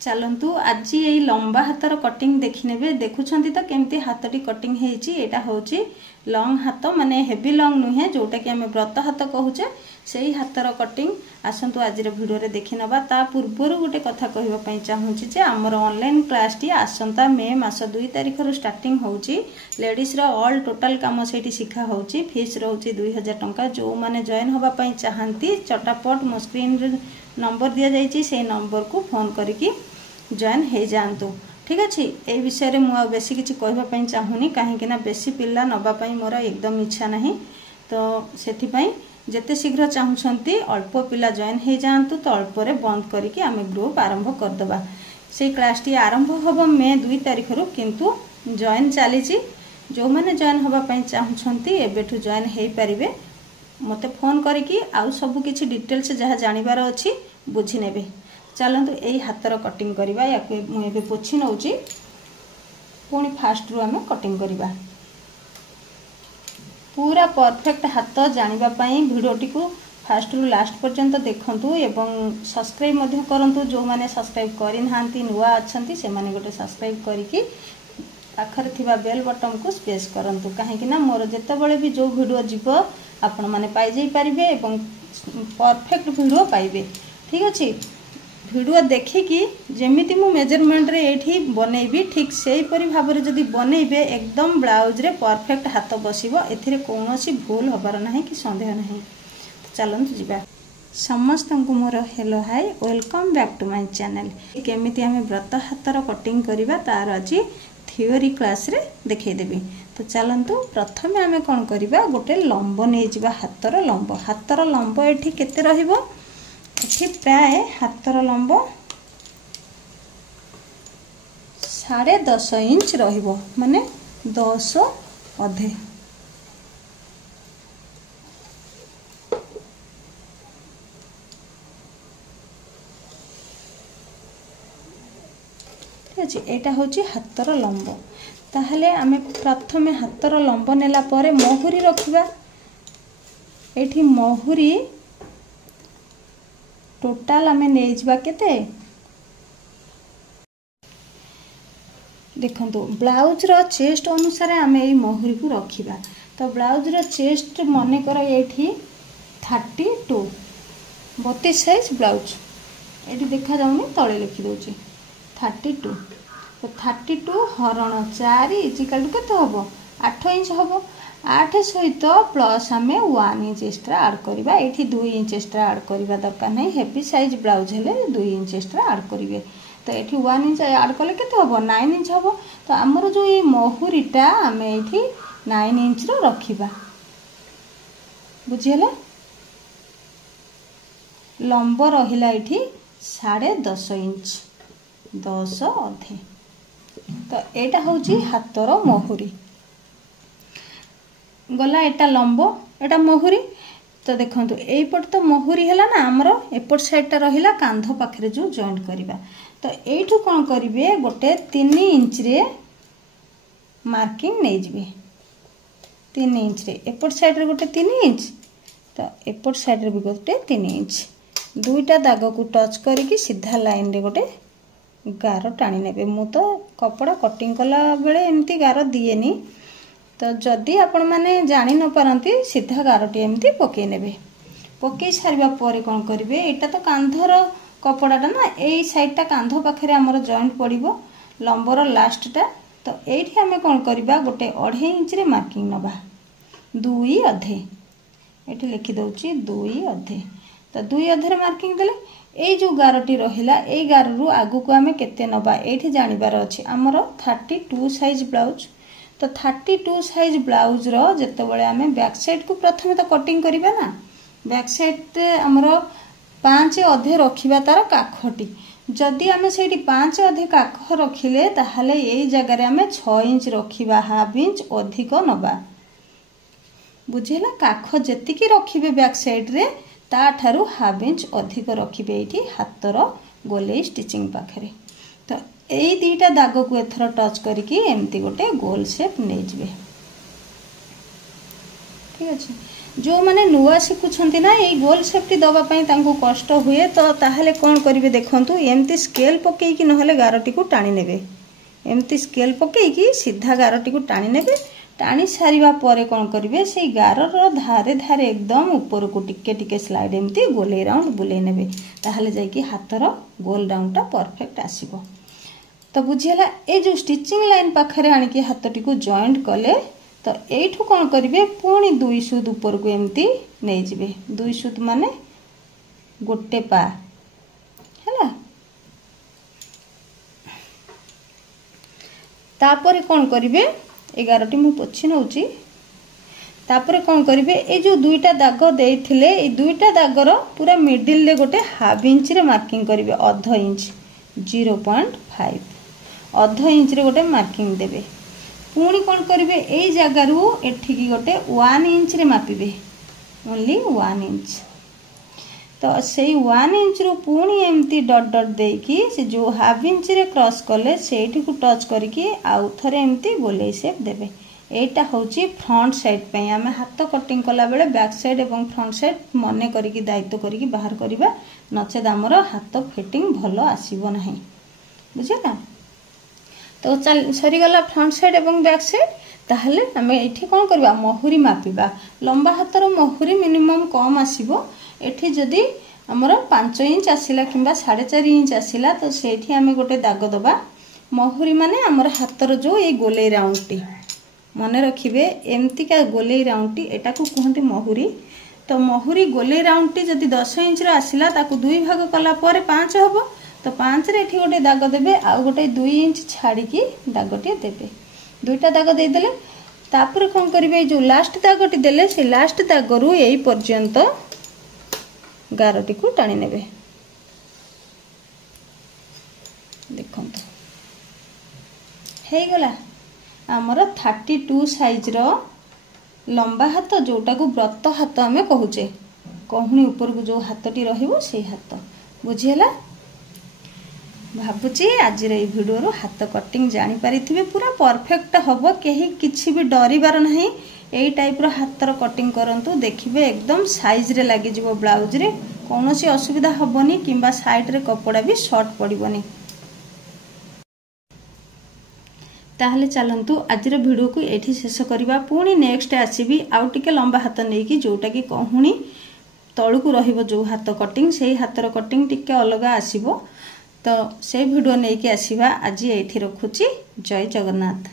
चलतु आज ये लंबा हाथर कटिंग देखने देखुंत तो केमती हाथटी कटिंग होता हूँ लंग हाथ माने हेवी लंग नुहे जोटा कि आम व्रत हाथ कहूचे से ही हाथर कटिंग आसतु आज वीडियो देखी नवा ता पूर्वर गोटे कथा कहवाई चाहूँगी जे आमर ऑनलाइन क्लास टी आसंता मे मास 2 तारिख स्टार्टिंग होची लेडीज रो ऑल टोटल काम से शिखा होची फीस रोची 2000 टंका जो माने जॉइन होगा चाहती चटापट मो स्क्रीन नंबर दि जाइए से नंबर को फोन करके जॉइन हो जातु ठीक अच्छे ये विषय में मुझे बेसी किसी कहवाई चाहूनी कहीं बेसी पिला नवापाई मोर एकदम इच्छा नहीं तो से जिते शीघ्र चाहूँगी अल्प पिला जॉइन हो जातु तो अल्परे बंद करके आम ग्रुप आरंभ करदे से क्लास टी आरंभ हम मे 2 तारिख रु किंतु जॉइन चली जो मैंने जॉइन होगापाई चाहूँगी एबेठू जॉइन हो पारे मते फोन करके आउ सब किसी डिटेल्स जहाँ जानिबार अच्छी बुझी नेबे। चलतु यही हाथर कटिंग करवा या मुझे पोछि नौची पुणी फास्ट रु आम कटिंग करवा पूरा परफेक्ट हाथ जानापी भिडटी को फास्ट रु लास्ट पर्यंत देखंतु एवं सब्सक्राइब मध्य करंतु जो माने सब्सक्राइब करि नाहांती नुआ अछंती से माने गोटे सब्सक्राइब करके पाखरे थिबा बेल बटन को स्पेस करंतु कहीं मोर जेतेबेले भी जो वीडियो जीव आपण माने पाई जाई परिबे एवं परफेक्ट वीडियो पाइबे ठीक अच्छे वीडियो देखिकी जमीती मु मेजरमेंट रे एठी बनैबी ठीक सेही परि भाव रे जदी बनैबे एकदम ब्लाउज रे परफेक्ट हाथ बसिबो एथिरे कोनोसी भूल होबार नाही कि संदेह नाही। तो चलंतु जिबा समस्त को मोर hello hi welcome back to my channel केमिति हमें व्रत हाथर कटिंग करबा तार आज थ्योरी क्लास रे देखै देबी। तो चलंतु प्रथमे आमे कोन करबा गोटे लंब नै जिबा हाथर लंब एठी केते रहिबो एठी प्राय हाथर लंब 10.5 इंच रहिबो माने 10 अधे एटा होची हाथर लंब ताहले आमे प्रथमे हाथर लंब नेला परे महुरी रखिबा एठी महुरी टोटाल आमे नै जिबा केते देखंतु ब्लाउज रो चेस्ट अनुसार आमे ए महुरी को रखिबा तो ब्लाउज रो चेस्ट मने कर एठी 32 32 साइज ब्लाउज एठी देखा जाउनी तळे लिखि दोची 32 तो 32 हरण 4 इजिकल टू केते हबो 8 इंच हबो 8 सहित प्लस आमे 1 इंच एक्स्ट्रा ऐड करबा एठी 2 इंच एक्स्ट्रा ऐड करबा दरकार नै हेवी साइज ब्लाउज हेले 2 इंच एक्स्ट्रा ऐड करिवे तो एठी 1 इंच ऐड करले केते हबो 9 इंच हबो तो हमर जो ये महुरीटा आमे एठी 9 इंच रो रखिबा बुझियला लंब रहिला एठी 10.5 इंच 10 अधे तो एटा होची हाथर महुरी गला एटा लंब एटा महुरी तो देखंतु एपट तो महुरी हैला ना हमरो एपट साइडटा रहिला कांध पाखरे जो जॉइंट करबा तो एठू कोन करिवे गोटे 3 इंच रे मार्किंग नै जिवे 3 इंच रे एपट साइड रे गोटे 3 इंच तो एपट साइड रे भी गोटे 3 इंच दुईटा दाग को टच करके सीधा लाइन रे गोटे गार टाणी नेबे मु तो कपड़ा कटिंग कला बेले एमती गार दिएनी तो जदि आपण माने जानि न पारंती सीधा गारटी एमती पके नेबे पके सारिबा परे कोन करिवे एटा तो कांधर कपड़ाटा ना एई साइडटा कांध पाखरे हमर जॉइंट पड़िबो लंबर लास्टटा तो एठी हमें कोन करबा गोटे 2.5 इंच रे मार्किंग नबा 2 अधे एठी लिखि दउची 2 अधे तो 2 अधे रे मार्किंग देले ए जो गारटी रहिला ए गार रु आगु को हमें केते नबा एठी जानिबार अछि हमर 32 साइज ब्लाउज तो 32 साइज ब्लाउज रो जते बेले हमें बैक साइड को प्रथमे तो कटिंग करिबा ना बैक साइड ते हमर 5 अधे रखिबा तार काखटी जदि हमें सेठी 5 अधे काख रखिले ताहाले एई जगह रे हमें 6 इंच रखिबा हाफ इंच अधिक नबा बुझिला काख जेति की रखिबे बैक साइड रे ता ठारू हाफ इंच अधिक रखिबे एठी हाथर गोले स्टिचिंग पाखरे तो एई दीटा दाग को एथर टच करके एमती गोटे गोल शेप नै जिवे ठीक अछि जो माने नुआ शिखुछंती ना ये गोल सेफ्टी दबा पई तांको कष्ट हुए तो ताहले कोन करिवे देखंतु एमती स्केल पकई कि नहले गारटी को टाणी नेबे एमती स्केल पकई कि सीधा गारटी को टाणी नेबे टाणी सारिबा परे कोन करिवे से गारर धारे धारे एकदम ऊपर को टिके टिके स्लाइड एमती गोले राउंड बुले नेबे ताहले जाई कि हातर गोल राउंडटा परफेक्ट आसीबो। तो बुझियला ए जो स्टिचिंग लाइन पाखरे आनी कि हाथटी को जॉइंट कले तो एठू कोन करिवे पुणी दुई सुद ऊपर को एमती नै जिवे दुई सुद माने गोटे पा हैला तापरे कोन करिवे 11टी मु पोछि नउची तापरे कोन करिवे ए जो दुईटा दाग देइथिले ए दुईटा दागर पूरा मिडिल ले गोटे हाफ इंच रे मार्किंग करिवे आधा इंच 0.5 आधा इंच रे गोटे मार्किंग देबे पुणी कोन करिवे ए जगह रु एठी की गोटे 1 इंच रे मापिबे ओनली 1 इंच तो से 1 इंच रु पुणी एमती डॉट डॉट देकी से जो हाफ इंच रे क्रॉस कले सेठी को टच करके आउ थरे एमती गोले शेप देबे एटा होची फ्रंट साइड पे आमे हाथ कटिंग कला बेले बैक साइड एवं फ्रंट साइड मने करके दायित्व करके बाहर करबा नचे दामर हाथ फिटिंग भलो आसीबो नाही बुझिला। तो चल सरी गला फ्रंट साइड एवं बैक साइड ताहले आमे एठी कोन करबा महुरी मापिबा लंबा हातर महुरी मिनिमम कम आसीबो एठी जदी हमर 5 इंच आसिला किंबा 4.5 इंच आसिला तो सेठी आमे गोटे दाग दबा महुरी माने हमर हातर जो ए गोले राउंडटी मने रखिबे एमती का गोले राउंडटी एटा को कहंती महुरी तो महुरी गोले राउंडटी जदी 10 इंच रे आसिला ताकू दुई भाग कला परे 5 हबो तो 5 रे एठी गोटे दाग देबे आ गोटे 2 इंच छाडी की दागटी देबे दुईटा दाग दे देले तापर कोन करिवे जो लास्ट दागटी देले से लास्ट दागरु एई पर्यंत गारटी को टाणी नेबे देखंतु हे गला हमर 32 साइज रो लंबा हाथ जोटा को व्रत हाथ आमे कहूचे कहूनी ऊपर को जो हाथटी रहिबो से हाथ बुझियला भाबुची आज रे वीडियो रो हाथ कटिंग जानि पारिथिबे पूरा परफेक्ट हबो केही किछि भी डरिबार नाही एई टाइप रो हाथर कटिंग करंतु देखिबे एकदम साइज रे लागि जिवो ब्लाउज रे कोनोसी असुविधा हबोनी किंबा साइड रे कपड़ा भी शॉर्ट पड़िबोनी। ताहले चलंतु आज रो वीडियो को एठी शेष करबा पुणी नेक्स्ट आसीबी आउ टिके लंबा हाथ नै कि जोटा कि कहूनी तळु को रहिबो जो हाथ कटिंग सेही हाथर कटिंग टिके अलगा आसीबो तो से वीडियो नै कि आसीबा आज एठी रखुची जय जगन्नाथ।